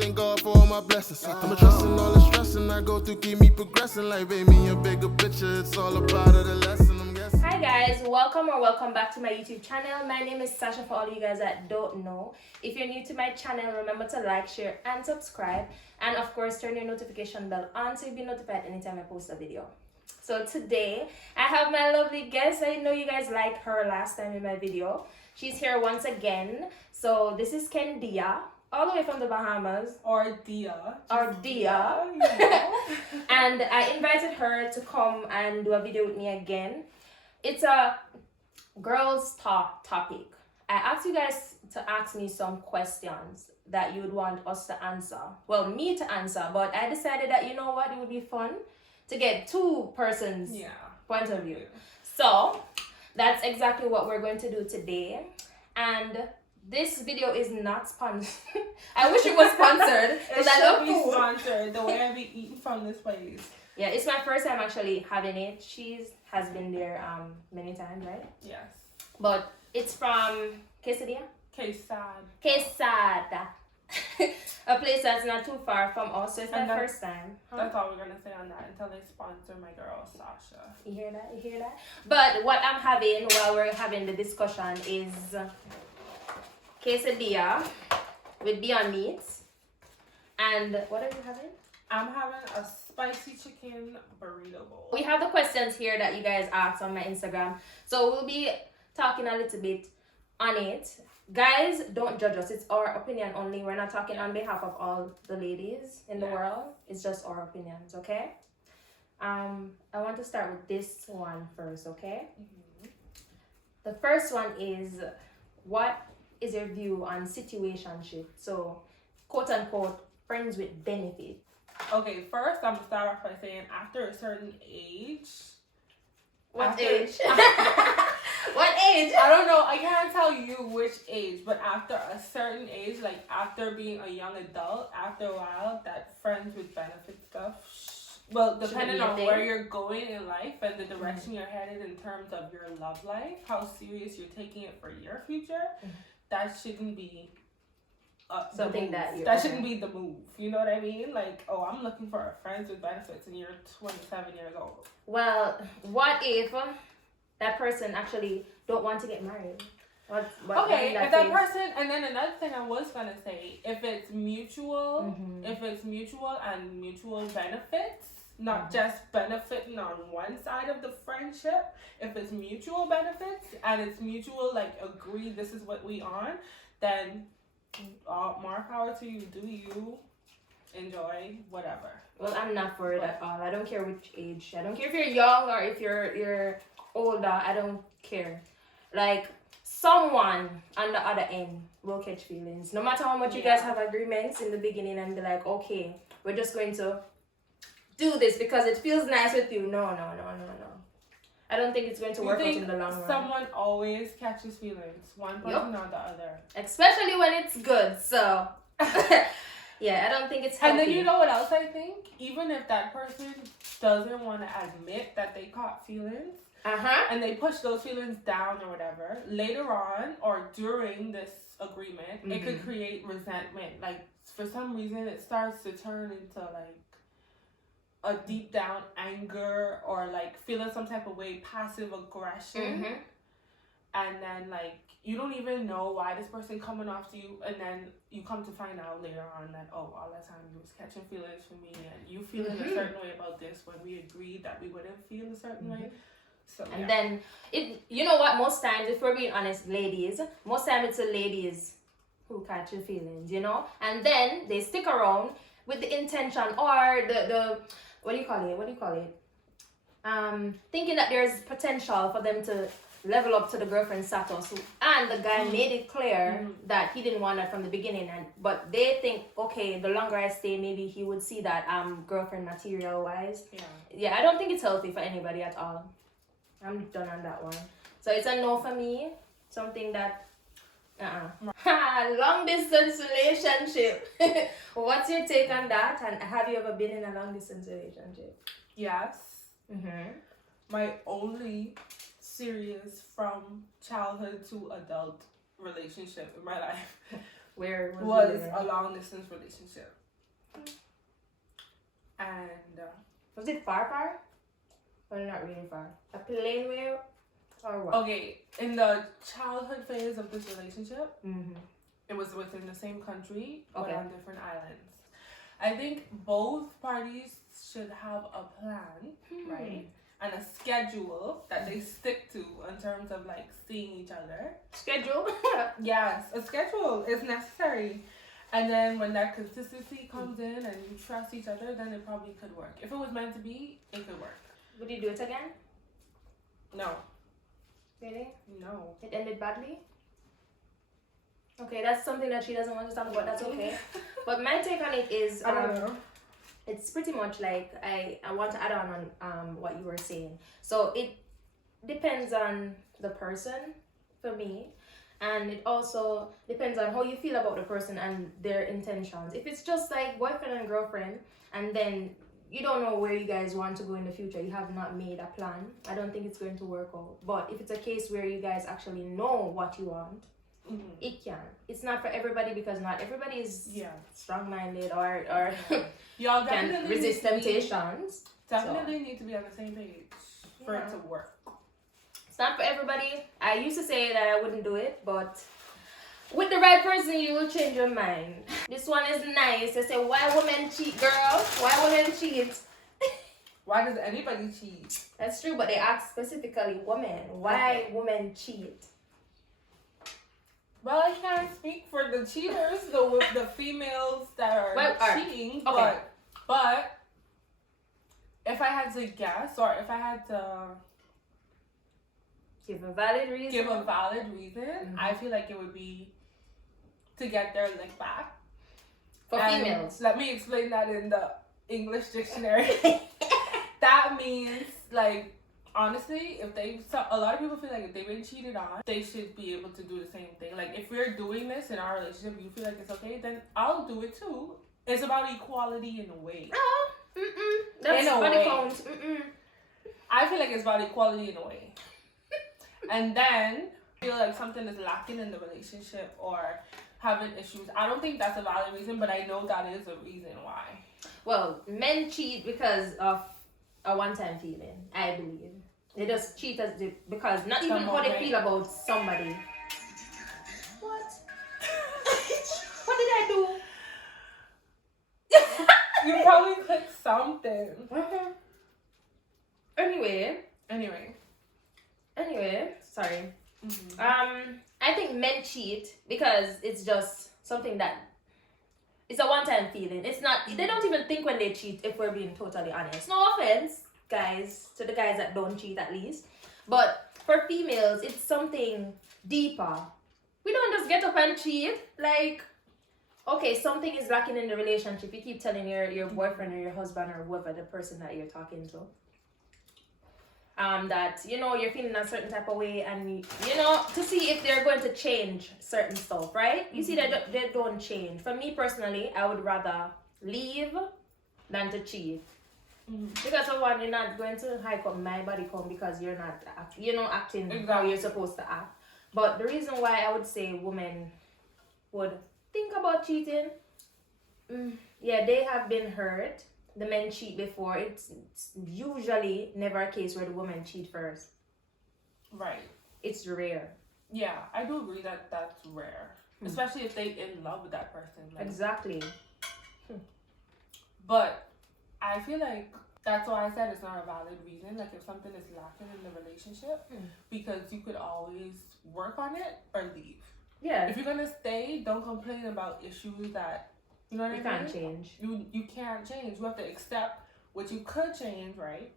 thank God for all my blessings. I'm trusting all the stressing I go through, keep me progressing. Like, baby, a bigger picture, it's all a part of the lesson, I'm guessing. Hi guys, welcome back to my YouTube channel. My name is Sasha for all you guys that don't know. If you're new to my channel, remember to like, share, and subscribe. And of course, turn your notification bell on so you'll be notified anytime I post a video. So today, I have my lovely guest. I know you guys liked her last time in my video. She's here once again. So this is Kendia, all the way from the Bahamas. Or Dia. Dia. You know? And I invited her to come and do a video with me again. It's a girls talk topic. I asked you guys to ask me some questions that you would want us to answer. Well, me to answer, but I decided that, you know what, it would be fun to get two persons' point of view. So that's exactly what we're going to do today. And this video is not sponsored. I wish it was sponsored. It should be sponsored the way I be eating from this place. Yeah, it's my first time actually having it. She's has been there many times, right? Yes. But it's from Quesadilla? Quesada. A place that's not too far from us, so it's my first time. That's all we're gonna say on that until they sponsor my girl Sasha. You hear that? You hear that? But what I'm having while we're having the discussion is quesadilla with Beyond Meat. And what are you having? I'm having a spicy chicken burrito bowl. We have the questions here that you guys asked on my Instagram. So we'll be talking a little bit on it. Guys, don't judge us. It's our opinion only. We're not talking on behalf of all the ladies in the world. It's just our opinions, okay? I want to start with this one first, okay? Mm-hmm. The first one is, what is your view on situationship? So, quote unquote, friends with benefit. Okay, first I'm gonna start off by saying after a certain age. What age? What age? I don't know. I can't tell you which age, but after a certain age, like after being a young adult, after a while, that friends with benefit stuff. Well, depending on where you're going in life and the direction you're headed in terms of your love life, how serious you're taking it for your future, that shouldn't be something that shouldn't be the move. You know what I mean? Like, oh, I'm looking for a friends with benefits and you're 27 years old. Well, what if that person actually don't want to get married? Okay, if that person, and then another thing I was gonna say, if it's mutual, and mutual benefits, not just benefiting on one side of the friendship, if it's mutual benefits and it's mutual, like agree this is what we on, then more power to you. Do you enjoy whatever? Well, I'm not for it at all. I don't care which age. I don't care if you're young or if you're older. I don't care. Like, someone on the other end will catch feelings. No matter how much you guys have agreements in the beginning and be like, okay, we're just going to do this because it feels nice with you. No. I don't think it's going to work out in the long run. Someone always catches feelings, one person or the other. Especially when it's good, so... Yeah, I don't think it's healthy. And then you know what else I think? Even if that person doesn't want to admit that they caught feelings, and they push those feelings down or whatever, later on or during this agreement, it could create resentment. Like, for some reason, it starts to turn into, like, a deep down anger or, like, feeling some type of way, passive aggression. And then, like, you don't even know why this person coming off to you, and then you come to find out later on that, oh, all that time you was catching feelings for me, and you feeling a certain way about this when we agreed that we wouldn't feel a certain way. So, and then, you know what, most times, if we're being honest, ladies, most times it's the ladies who catch your feelings, you know? And then they stick around with the intention or the what do you call it? Thinking that there's potential for them to level up to the girlfriend status, and the guy made it clear that he didn't want that from the beginning, but they think, okay, the longer I stay, maybe he would see that I'm girlfriend material wise. Yeah, I don't think it's healthy for anybody at all. I'm done on that one. So it's a no for me. Something that long distance relationship. What's your take on that? And have you ever been in a long distance relationship? Yes. My only serious from childhood to adult relationship in my life Where was a long distance relationship. And was it far? Or not really far? A plane way or what? Okay, in the childhood phase of this relationship, it was within the same country, but on different islands. I think both parties should have a plan, right? And a schedule that they stick to in terms of like seeing each other. Schedule? Yes, a schedule is necessary. And then when that consistency comes in and you trust each other, then it probably could work. If it was meant to be, it could work. Would you do it again? No. Really? No. It ended badly? Okay, that's something that she doesn't want to talk about. That's okay. But my take on it is, I don't know. It's pretty much like I want to add on what you were saying. So it depends on the person for me, and it also depends on how you feel about the person and their intentions. If it's just like boyfriend and girlfriend, and then you don't know where you guys want to go in the future, you have not made a plan, I don't think it's going to work out. But if it's a case where you guys actually know what you want, it can. It's not for everybody because not everybody is strong-minded or y'all can resist temptations. Definitely need to be on the same page for it to work. It's not for everybody. I used to say that I wouldn't do it, but with the right person, you will change your mind. This one is nice. They say, why women cheat, girl? Why women cheat? Why does anybody cheat? That's true, but they ask specifically women. Why women cheat? Well, I can't speak for the cheaters, the females that are cheating, but if I had to guess, or if I had to give a valid reason, I feel like it would be to get their lick back. For females. Let me explain that in the English dictionary. That means, like, honestly, a lot of people feel like if they've been cheated on, they should be able to do the same thing. Like, if we're doing this in our relationship, you feel like it's okay, then I'll do it too. It's about equality in a way. That's body count. I feel like it's about equality in a way. And then I feel like something is lacking in the relationship or having issues. I don't think that's a valid reason, but I know that is a reason why. Well, men cheat because of a one-time feeling, I believe. They just cheat because not even how they feel about somebody. What? What did I do? You probably clicked something. Anyway, sorry. I think men cheat because it's just something that it's a one-time feeling. It's not. They don't even think when they cheat. If we're being totally honest, no offense, guys, to the guys that don't cheat at least. But for females, it's something deeper. We don't just get up and cheat. Like, okay, something is lacking in the relationship. You keep telling your boyfriend or your husband or whoever the person that you're talking to. That, you're feeling a certain type of way and, to see if they're going to change certain stuff, right? You see that they don't change. For me personally, I would rather leave than to cheat. Because for one, you're not going to hike up my body count because you're not, acting how you're supposed to act. But the reason why I would say women would think about cheating, they have been hurt. The men cheat before. It's usually never a case where the woman cheat first. Right. It's rare. Yeah, I do agree that that's rare. Especially if they're in love with that person. Like. Exactly. But I feel like that's why I said it's not a valid reason. Like, if something is lacking in the relationship, because you could always work on it or leave. Yeah. If you're going to stay, don't complain about issues that you know what I mean? Can't change. You can't change. You have to accept what you could change, right?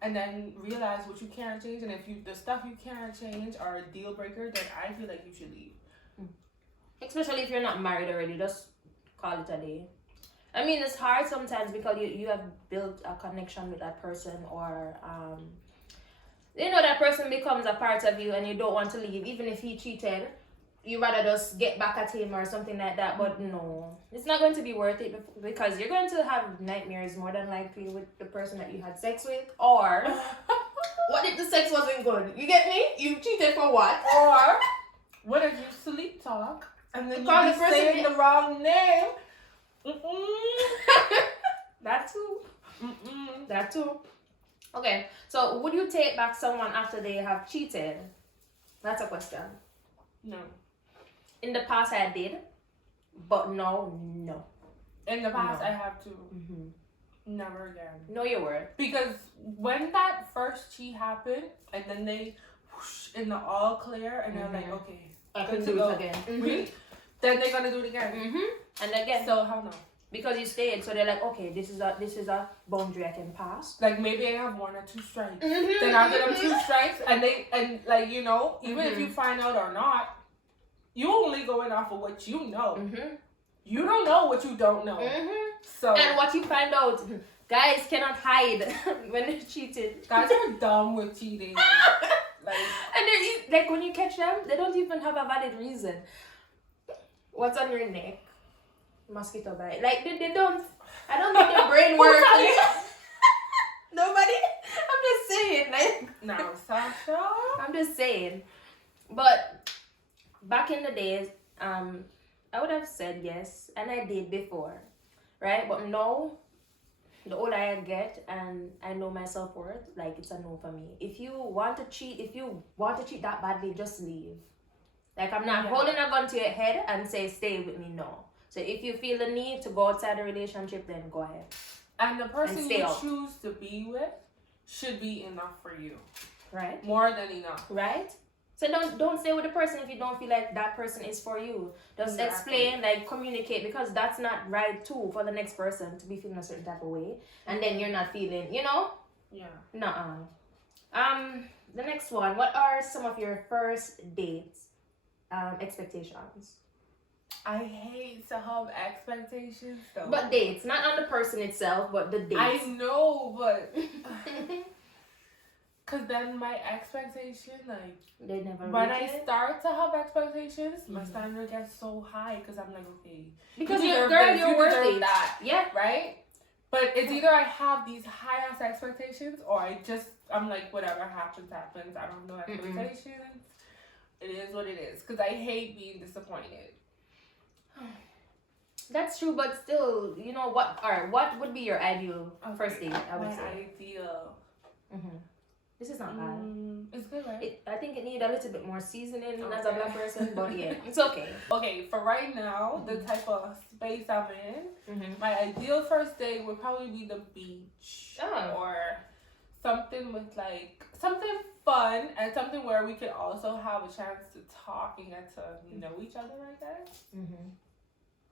And then realize what you can't change. And if the stuff you can't change are a deal breaker, then I feel like you should leave. Especially if you're not married already, just call it a day. I mean, it's hard sometimes because you have built a connection with that person, or that person becomes a part of you, and you don't want to leave, even if he cheated. You rather just get back at him or something like that, but no, it's not going to be worth it because you're going to have nightmares more than likely with the person that you had sex with, or what if the sex wasn't good? You get me? You cheated for what? Or what if you sleep talk And then call you the be person saying the wrong name. That too. That too. Okay, so would you take back someone after they have cheated? That's a question. No. In the past, I did, but no. In the past, No. I have to. Mm-hmm. Never again. No, you were. Because when that first cheat happened, and then they whoosh in the all clear, and they're like, okay, I good can to do go. it again. Really? Then they're gonna do it again. And again. So how no? Because you stayed, so they're like, okay, this is a boundary I can pass. Like maybe I have 1 or 2 strikes. Then after them 2 strikes, and like you know, even if you find out or not, you only going off of what you know. You don't know what you don't know. So and what you find out, guys cannot hide when they're cheated. guys are dumb with cheating. Like, and they're like when you catch them, they don't even have a valid reason. What's on your neck? Mosquito bite. Like they don't. I don't think their brain works. Nobody. I'm just saying. Like no, Sasha. I'm just saying. But back in the days, I would have said yes, and I did before, right? But now, the older I get and I know my self-worth, like it's a no for me. If you want to cheat that badly, just leave. Like I'm not holding a gun to your head and say stay with me, no. So if you feel the need to go outside the relationship, then go ahead. And the person And you out. choose to be with should be enough for you. Right? More than enough. Right? So don't stay with the person if you don't feel like that person is for you. Just explain, like communicate, because that's not right too for the next person to be feeling a certain type of way, and then you're not feeling, you know? Yeah. Nuh-uh. The next one. What are some of your first dates expectations? I hate to have expectations though. But dates, not on the person itself, but the dates. I know, but cause then my expectation, like they never. when reach I it. start to have expectations, my standard gets so high because I'm like, okay, Because you you're deserve girl, this, you're you worthy. deserve that, Yeah. right? But it's either I have these high ass expectations or I'm like, whatever happens. I don't know expectations. It is what it is. Cause I hate being disappointed. That's true, but still, you know what? Alright, what would be your ideal first date? I would my say. ideal. This is not bad. It's good, right? I think it needs a little bit more seasoning as a black person, but yeah, it's okay. Okay, for right now, the type of space I'm in, my ideal first date would probably be the beach or something with like something fun and something where we could also have a chance to talk and get to know each other, I guess.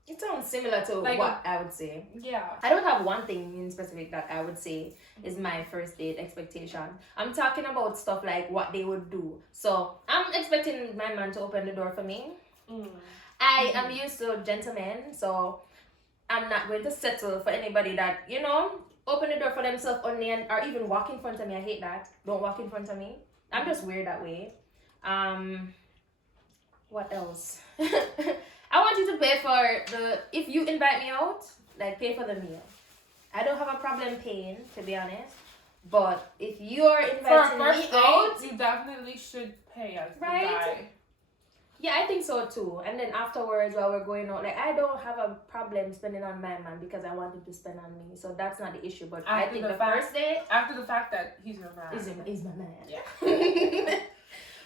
It sounds similar to like what I would say. Yeah. I don't have one thing in specific that I would say is my first date expectation. I'm talking about stuff like what they would do. So I'm expecting my man to open the door for me. I am used to gentlemen, so I'm not going to settle for anybody that, you know, open the door for themselves only or even walk in front of me. I hate that. Don't walk in front of me. I'm just weird that way. What else? I want you to pay for if you invite me out, like pay for the meal. I don't have a problem paying, to be honest. But if you're inviting me out, you definitely should pay as the right? guy. Yeah, I think so too. And then afterwards, while we're going out, like I don't have a problem spending on my man because I want him to spend on me. So that's not the issue. But I think the first date, after the fact that he's your man, is my man. Yeah.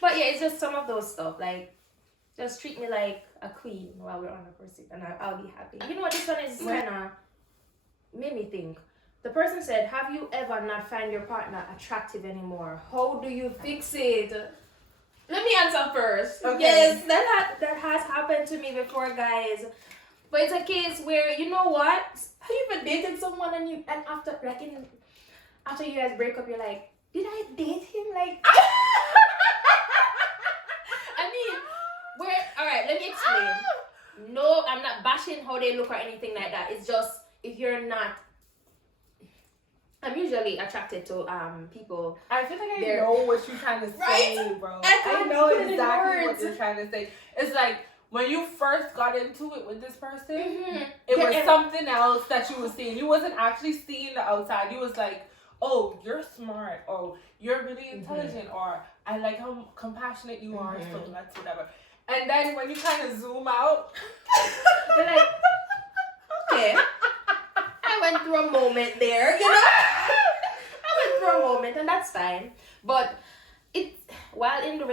But yeah, it's just some of those stuff. Like, just treat me like a queen while we're on the first date, and I'll be happy. You know what? This one is kind of made me think. The person said, "Have you ever not find your partner attractive anymore? How do you fix it?" Let me answer first. Okay. Yes, that has happened to me before, guys. But it's a case where, you know what? Have you ever dated someone and after you guys break up, you're like, did I date him? Like, I mean, alright, let me explain. No, I'm not bashing how they look or anything like that. It's just, if you're not, I'm usually attracted to people. I feel like I know what you're trying to say, right? bro. I know exactly what you're trying to say. It's like when you first got into it with this person, it was something else that you were seeing. You wasn't actually seeing the outside. You was like, oh, you're smart, or you're really intelligent, or I like how compassionate you are, so that's whatever. And then when you kind of zoom out, you're like, okay, I went through a moment there, you know? I went through a moment, and that's fine. But while in the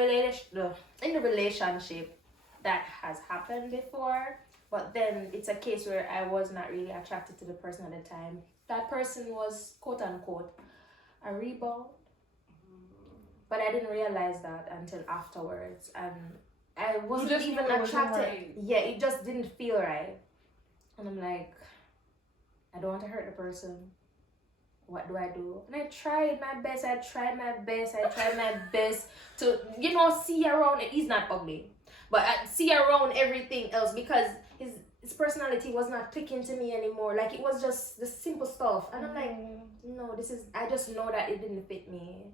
relationship, that has happened before. But then it's a case where I was not really attracted to the person at the time. That person was, quote unquote, a rebound. But I didn't realize that until afterwards. And I wasn't even attracted. Right. Yeah, it just didn't feel right. And I'm like, I don't want to hurt the person. What do I do? And I tried my best to, see around it. He's not ugly. But I see around everything else because his personality was not clicking to me anymore. Like, it was just the simple stuff. And I'm like, no, I just know that it didn't fit me.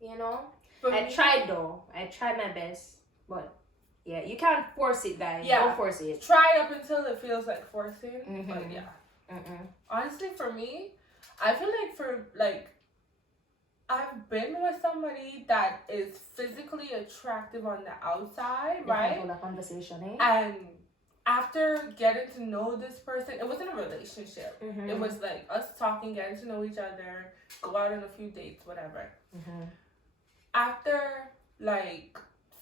You know? I tried though. I tried my best. But yeah, you can't force it, guys. Yeah. Don't force it. Try up until it feels like forcing. But yeah. Honestly, for me, I feel I've been with somebody that is physically attractive on the outside, right? That conversation, eh? And after getting to know this person, it wasn't a relationship. It was like us talking, getting to know each other, go out on a few dates, whatever. After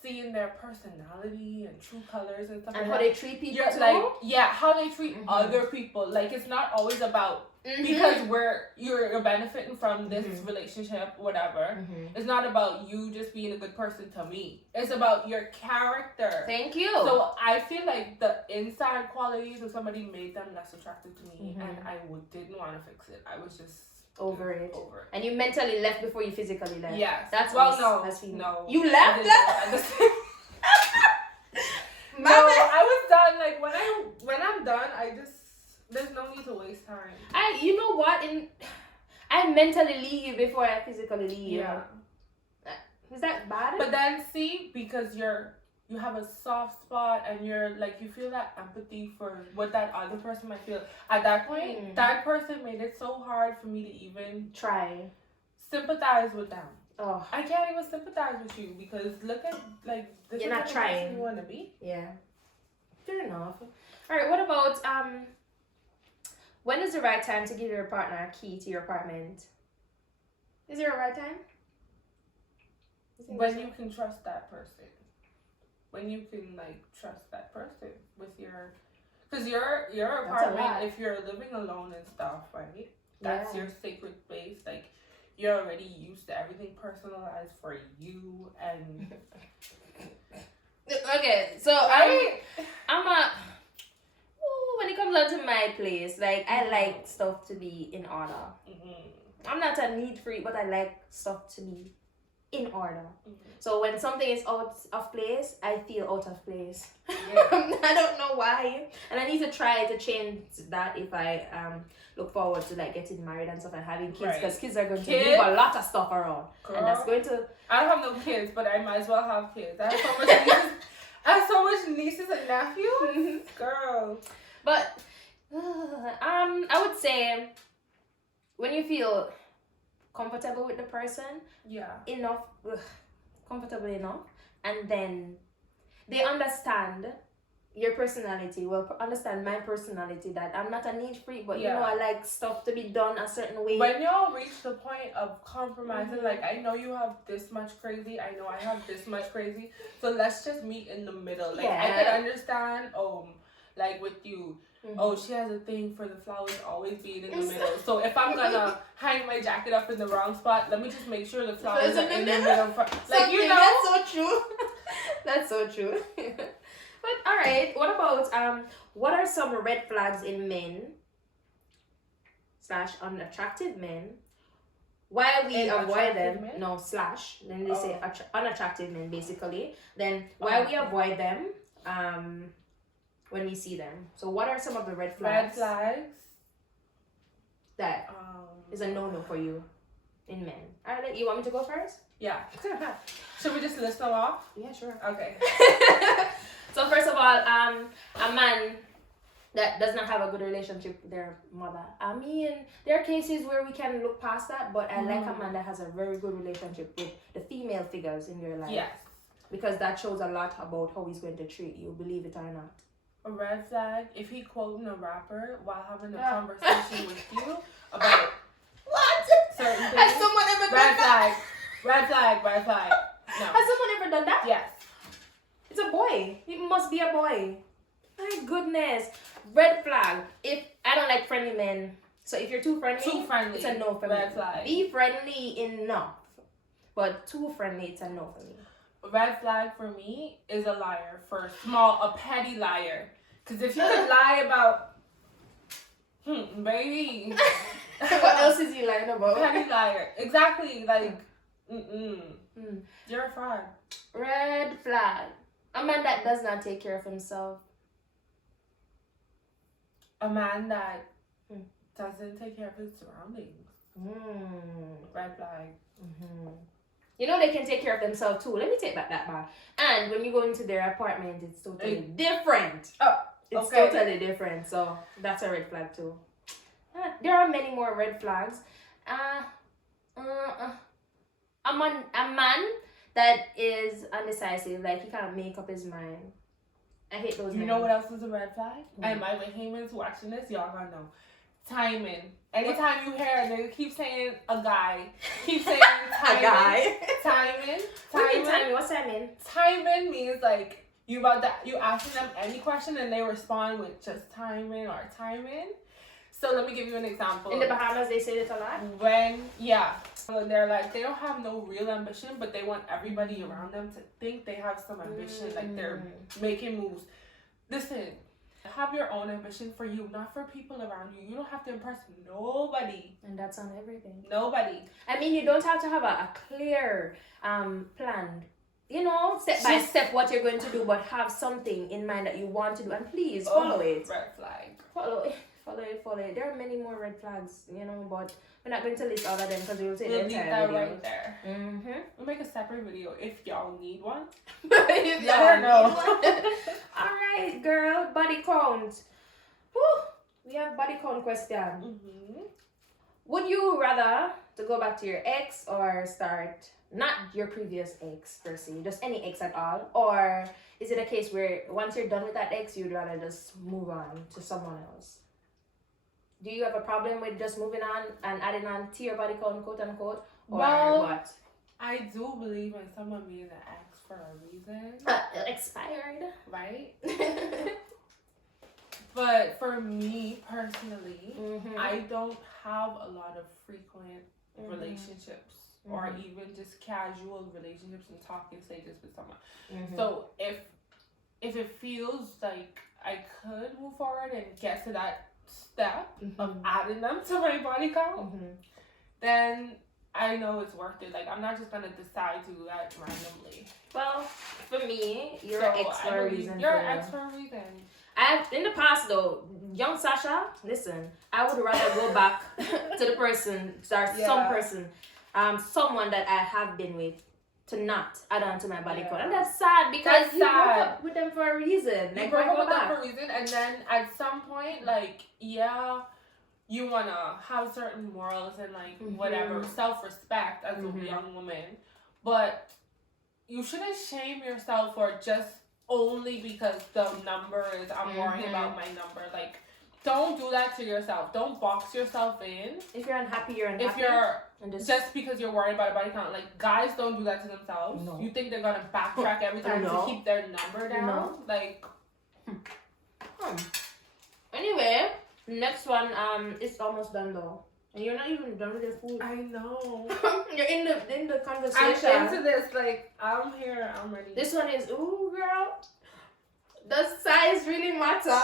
seeing their personality and true colors and stuff, and how they treat people, how they treat other people. Like, it's not always about because you're benefiting from this relationship, whatever. It's not about you just being a good person to me. It's about your character. Thank you. So I feel like the inside qualities of somebody made them less attractive to me, and I didn't want to fix it. I was just over it. And you mentally left before you physically left. Yes. That's no. You left? No, I was done. Like, when I'm done, there's no need to waste time. You know what? I mentally leave before I physically leave. Yeah. Is that bad? But then because you have a soft spot and you're you feel that empathy for what that other person might feel. At that point, that person made it so hard for me to even try sympathize with them. Oh, I can't even sympathize with you because look at this you're not trying. You want to be. Yeah. Fair enough. All right. What about when is the right time to give your partner a key to your apartment? Is there a right time? When you can trust that person. When you can trust that person with because your apartment, if you're living alone and stuff, right? That's your sacred space. You're already used to everything personalized for you and. Okay, so when it comes down to my place, I like stuff to be in order. I'm not a neat freak, but I like stuff to be in order. So when something is out of place, I feel out of place. I don't know why, and I need to try to change that if I look forward to getting married and stuff and having kids, because kids are going to move a lot of stuff around. Girl, and that's going to. I don't have no kids, but I might as well have kids. I have so much nieces and nephews, girl. But I would say when you feel comfortable with the person, comfortable enough, and then they understand your personality, understand my personality, that I'm not a neat freak, but I like stuff to be done a certain way. When y'all reach the point of compromising, I know you have this much crazy, I know I have this much crazy, so let's just meet in the middle. I can understand, with you, she has a thing for the flowers always being in the middle. So if I'm gonna hang my jacket up in the wrong spot, let me just make sure the flowers are in the middle. That's so true. That's so true. But all right, what about what are some red flags in men / unattractive men? Why we avoid them? Men? No, / then they say unattractive men basically. Then why we avoid them when we see them. So what are some of the red flags? Red flags that is a no-no for you in men. All right, you want me to go first? Yeah. Should we just list them off? Yeah, sure. Okay. So first of all, a man that does not have a good relationship with their mother. I mean, there are cases where we can look past that, but I like a man that has a very good relationship with the female figures in their life. Yes. because that shows a lot about how he's going to treat you, believe it or not. A red flag if he quoting a rapper while having a conversation with you about what certain things. Has someone ever red done that? Red flag. No. Has someone ever done that? Yes. It's a boy. It must be a boy. My goodness. Red flag. If I don't like friendly men. So if you're too friendly, it's a no for red me. Flag. Be friendly enough. But too friendly, it's a no for me. Red flag for me is a liar. A petty liar. Because if you could lie about, baby. What else is he lying about? Petty liar. Exactly. Like, you're a fraud. Red flag. A man that does not take care of himself. A man that doesn't take care of his surroundings. Red flag. You know they can take care of themselves too. Let me take back that back. And when you go into their apartment, it's totally different. It's totally different. So that's a red flag too. There are many more red flags. A man that is undecisive, like he can't make up his mind. I hate those men. You know what else is a red flag? And my humans watching this, y'all gonna know. Timing. Anytime you hear a nigga keep saying a guy, keep saying timing. A guy. Timing. What's that mean? Timing means like you asking them any question and they respond with just timing or timing. So let me give you an example. In the Bahamas, they say this a lot. When they're like they don't have no real ambition, but they want everybody around them to think they have some ambition, like they're making moves. Listen. Have your own ambition for you, not for people around you. You don't have to impress nobody. And that's on everything. Nobody. I mean, you don't have to have a clear plan. You know, step by step what you're going to do, but have something in mind that you want to do. And please follow it. Red flag. Follow it. There are many more red flags, you know, but we're not going to list all of them because we'll take the entire video. Right there. We'll make a separate video if y'all need one. Let her know. Alright, girl. Body count. Whew. We have body count question. Would you rather to go back to your ex or start not your previous ex per se, just any ex at all? Or is it a case where once you're done with that ex, you'd rather just move on to someone else? Do you have a problem with just moving on and adding on to your body count, quote unquote? Or what? I do believe in someone being an ex for a reason. Expired. Right? But for me personally, I don't have a lot of frequent relationships or even just casual relationships and talking stages with someone. So if it feels like I could move forward and get to that step of adding them to my body count, then I know it's worth it. Like, I'm not just gonna decide to do that randomly. Well, for me, you're an ex for a reason. You're an ex for a reason. In the past though, young Sasha, listen, I would rather go back to the person, someone that I have been with, to not add on to my body count. And that's sad because you broke up with them for a reason. You broke up with them for a reason, and then at some point, like, you wanna have certain morals and like whatever, self-respect as a young woman, but you shouldn't shame yourself for just only because the number is I'm worrying about my number. Like, don't do that to yourself. Don't box yourself in. If you're unhappy, you're unhappy. If you're just because you're worried about a body count, like, guys don't do that to themselves. No. You think they're gonna backtrack every time to keep their number down? No. Like, Anyway, next one it's almost done though, and you're not even done with your food. I know. You're in the conversation. I'm into this. Like, I'm here. I'm ready. This one is, ooh, girl, does size really matter?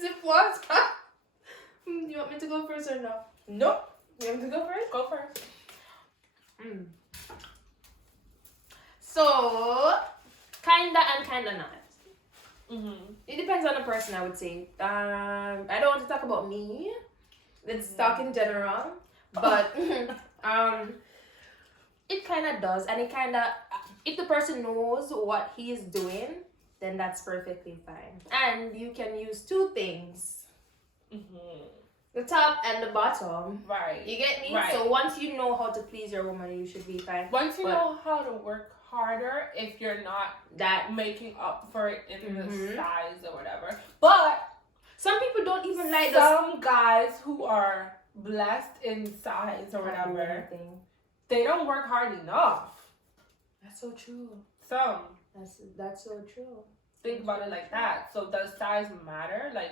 Zip what? You want me to go first or no? Nope. You want me to go first? Go first. So, kinda and kinda not. It depends on the person, I would say. I don't want to talk about me. Let's talk in general. But it kind of does. And it kind of, if the person knows what he is doing, then that's perfectly fine. And you can use two things. The top and the bottom. Right. You get me? Right. So once you know how to please your woman, you should be fine. Once you know how to work harder, if you're not that making up for it in the size or whatever. But some people don't even like some guys who are blessed in size or whatever. They don't work hard enough. That's so true. Some. That's so true. Think about it like that. So does size matter? Like,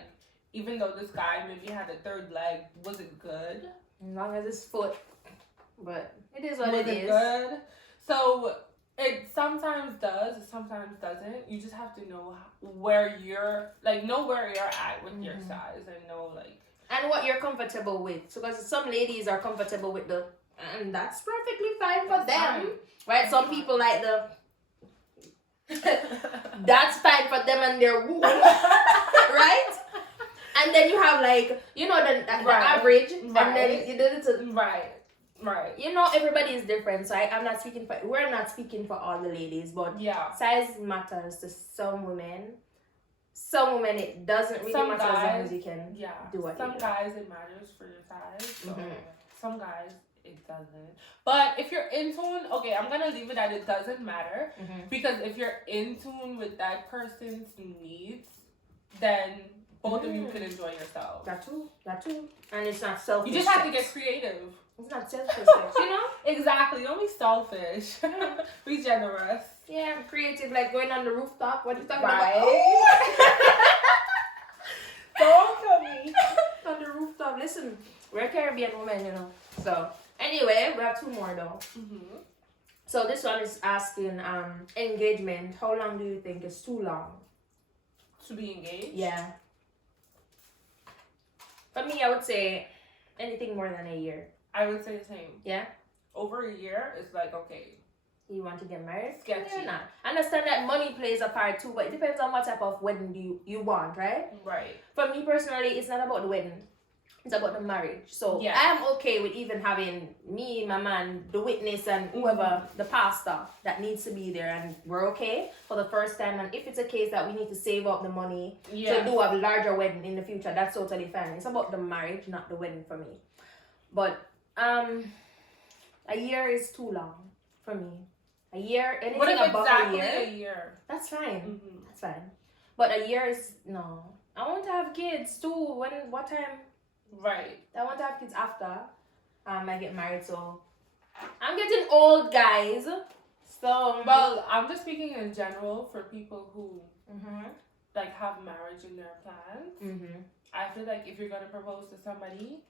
even though this guy maybe had a third leg, was it good? As long as it's foot. But it is what it is. Good? So it sometimes does, sometimes doesn't. You just have to know where you're at with your size and know and what you're comfortable with. So because some ladies are comfortable with and that's perfectly fine for them. Right? Some people like that's fine for them and their womb. Right? And then you have the average, and then you do it to right. Everybody is different. So I'm not speaking we're not speaking for all the ladies, but size matters to some women. Some women it doesn't really matter as long as you can do what some you do. guys it matters for your size. So some guys it doesn't. But if you're in tune, okay, I'm gonna leave it at it doesn't matter because if you're in tune with that person's needs, then both of you can enjoy yourself. That too. And it's not selfish. You just have to get creative. It's not selfish, Exactly. Don't be selfish. Be generous. Yeah, creative, like going on the rooftop. What are you talking about? Don't tell me. On the rooftop. Listen, we're Caribbean women, So, anyway, we have two more though. So this one is asking, engagement. How long do you think is too long? To be engaged? Yeah. For me, I would say anything more than a year. I would say the same. Yeah? Over a year, it's okay. You want to get married? Sketchy. Not. I understand that money plays a part too, but it depends on what type of wedding you want, right? Right. For me personally, it's not about the wedding. It's about the marriage. So I am okay with even having me, my man, the witness, and whoever, the pastor that needs to be there, and we're okay for the first time. And if it's a case that we need to save up the money to do a larger wedding in the future, that's totally fine. It's about the marriage, not the wedding for me. But a year is too long for me. A year, anything above a year, that's fine. That's fine. But a year is no. I want to have kids too. What time? Right. I want to have kids after I get married. So I'm getting old, guys. So well, I'm just speaking in general for people who have marriage in their plans. I feel like if you're gonna propose to somebody,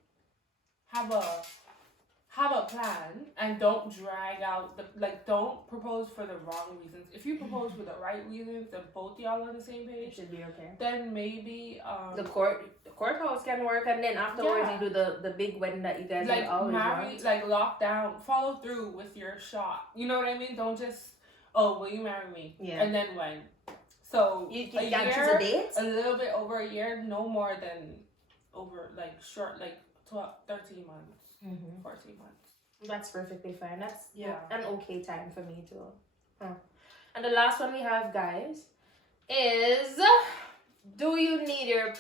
have a plan and don't drag out don't propose for the wrong reasons. If you propose for the right reasons and both y'all on the same page, it should be okay. Then maybe the courthouse can work, and then afterwards you do the big wedding that you guys always marry, want. Lock down, follow through with your shot. You know what I mean? Don't just will you marry me? Yeah. And then when? So you can't choose a date? A little bit over a year, no more than over short 12, 13 months. 14 months. That's perfectly fine. That's an okay time for me too. And the last one we have, guys, is do you need your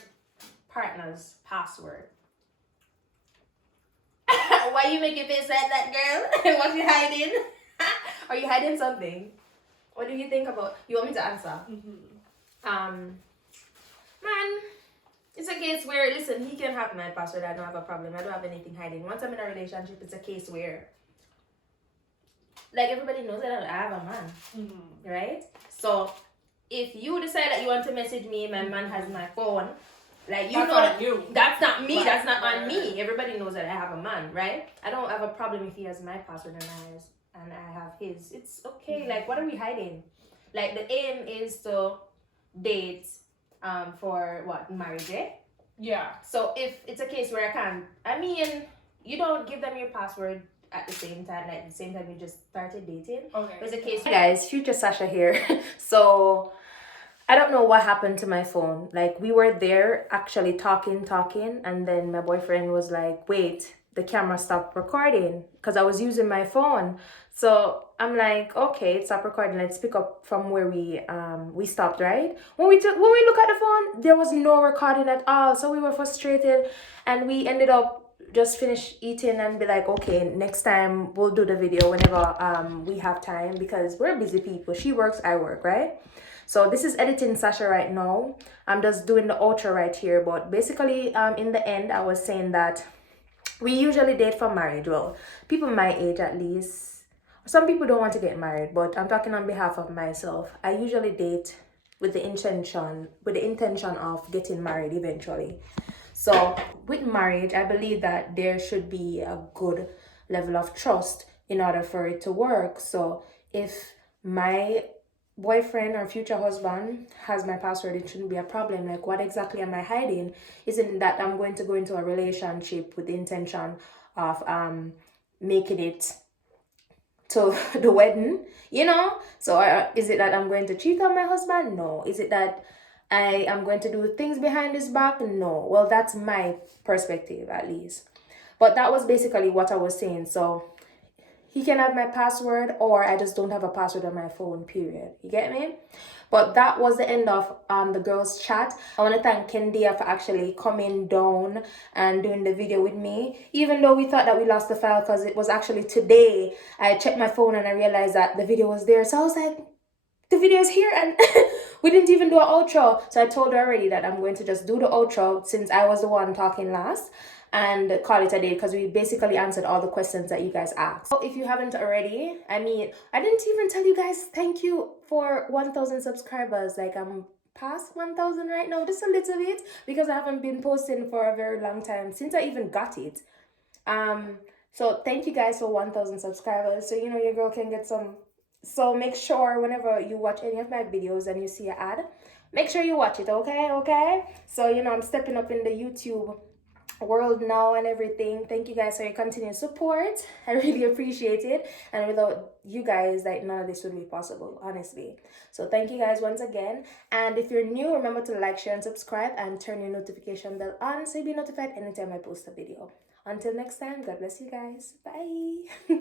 partner's password? Why you making face like that, girl? What you hiding? Are you hiding something? What do you think about? You want me to answer? Man. It's a case where, listen, he can have my password. I don't have a problem. I don't have anything hiding. Once I'm in a relationship, it's a case where, everybody knows that I have a man. Right? So, if you decide that you want to message me, my man has my phone, that's not me. Right. That's not on me. Everybody knows that I have a man, right? I don't have a problem if he has my password and I have his. It's okay. What are we hiding? The aim is to date for what, marriage, eh? Yeah. So if it's a case where you don't give them your password at the same time, the same time you just started dating. Okay. It's a case. Hey guys, Future Sasha here. So I don't know what happened to my phone. We were there actually talking, and then my boyfriend was like, wait, the camera stopped recording because I was using my phone. So I'm like, okay, stop recording. Let's pick up from where we stopped, right? When we look at the phone, there was no recording at all. So we were frustrated, and we ended up just finish eating and be like, okay, next time we'll do the video whenever we have time, because we're busy people. She works, I work, right? So this is editing Sasha right now. I'm just doing the outro right here. But basically, in the end, I was saying that we usually date for marriage. Well, people my age at least. Some people don't want to get married, but I'm talking on behalf of myself. I usually date with the intention of getting married eventually. So with marriage, I believe that there should be a good level of trust in order for it to work. So if my boyfriend or future husband has my password, it shouldn't be a problem. Like, what exactly am I hiding? Isn't that I'm going to go into a relationship with the intention of making it to the wedding, so is it that I'm going to cheat on my husband? No. Is it that I am going to do things behind his back? No. Well, that's my perspective, at least. But that was basically what I was saying. So he can have my password, or I just don't have a password on my phone, period. You get me? But that was the end of the girls chat. I want to thank Kendia for actually coming down and doing the video with me, even though we thought that we lost the file, because it was actually today I checked my phone and I realized that the video was there. So I was like, the video is here, and we didn't even do an outro. So I told her already that I'm going to just do the outro since I was the one talking last, and call it a day, because we basically answered all the questions that you guys asked. So if you haven't already, I didn't even tell you guys thank you for 1,000 subscribers. Like, I'm past 1,000 right now, just a little bit, because I haven't been posting for a very long time, since I even got it. So thank you guys for 1,000 subscribers, so your girl can get some. So make sure whenever you watch any of my videos and you see an ad, make sure you watch it, okay? So I'm stepping up in the YouTube world now and everything. Thank you guys for your continued support. I really appreciate it, and without you guys, like, none of this would be possible, honestly. So thank you guys once again, and if you're new, remember to like, share, and subscribe, and turn your notification bell on so you'll be notified anytime I post a video. Until next time, God bless you guys. Bye.